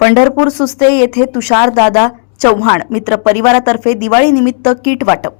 पंढरपूर सुस्ते येथे तुषारदादा चव्हाण मित्र परिवारातर्फे दिवाळीनिमित्त किट वाटप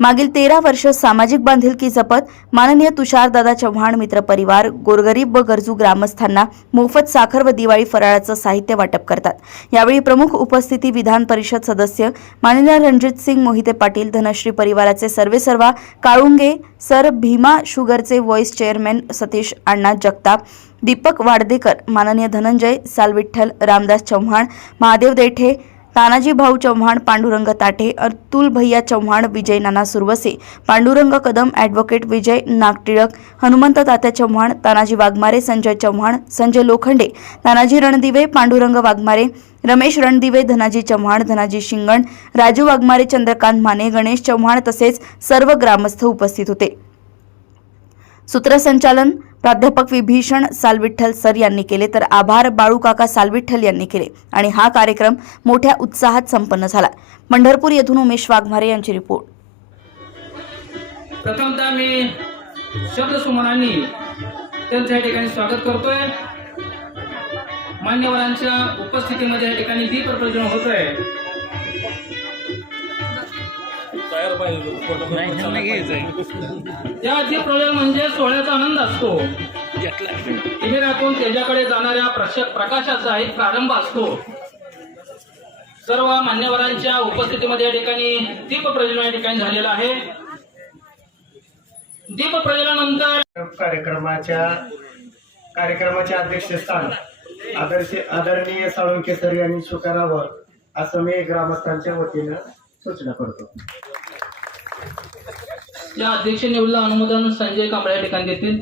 मागील तेरा वर्ष सामाजिक बांधिलकी जपत माननीय तुषारदादा चव्हाण मित्र परिवार गोरगरीब व गरजू ग्रामस्थांना मोफत साखर व दिवाळी फराळाचं साहित्य वाटप करतात. यावेळी प्रमुख उपस्थिती विधान परिषद सदस्य माननीय रणजित सिंग मोहिते पाटील धनश्री परिवाराचे सर्वेसर्वा काळुंगे सर भीमा शुगरचे व्हॉइस चेअरमॅन सतीश अण्णा जगताप दीपक वाडदेकर माननीय धनंजय सालविठ्ठल रामदास चव्हाण महादेव देठे तानाजी भाऊ चव्हाण पांडुरंग ताठे अतुल भैया चव्हाण विजय नाना सुरवसे पांडुरंग कदम ॲडव्होकेट विजय नागटिळक हनुमंत तात्या चव्हाण तानाजी वाघमारे संजय चव्हाण संजय लोखंडे तानाजी रणदिवे पांडुरंग वाघमारे रमेश रणदिवे धनाजी चव्हाण धनाजी शिंगण राजू वाघमारे चंद्रकांत माने गणेश चव्हाण तसेच सर्व ग्रामस्थ उपस्थित होते. सूत्रसंचालन प्राध्यापक विभीषण सालविठ्ठल सर यांनी केले. तर आभार बाळूकाका सालविठ्ठल यांनी केले आणि हा कार्यक्रम मोठ्या उत्साहात संपन्न झाला. पंढरपूर येथून उमेश वाघमारे यांची रिपोर्ट. प्रथमतः मी शब्दसुमनांनी त्यांचं या ठिकाणी स्वागत करतोय. मान्यवरांच्या उपस्थितीमध्ये या ठिकाणी दीप प्रज्वलन होत आहे या दीप प्रज्वलन म्हणजे सोहळ्याचा आनंद असतो. इमिरातून त्याच्याकडे जाणाऱ्या प्रकाशाचा एक प्रारंभ असतो. सर्व मान्यवरांच्या उपस्थितीमध्ये या ठिकाणी दीप प्रज्वलन या ठिकाणी झालेलं आहे. दीप प्रज्वलनानंतर कार्यक्रमाच्या कार्यक्रमाचे अध्यक्षस्थान आदर्श आदरणीय साळुंके सर यांनी स्वीकारावं असं मी ग्रामस्थांच्या वतीनं सूचना करतो. या अध्यक्ष निवडला अनुमोदन संजय कांबळे या ठिकाणी देतील.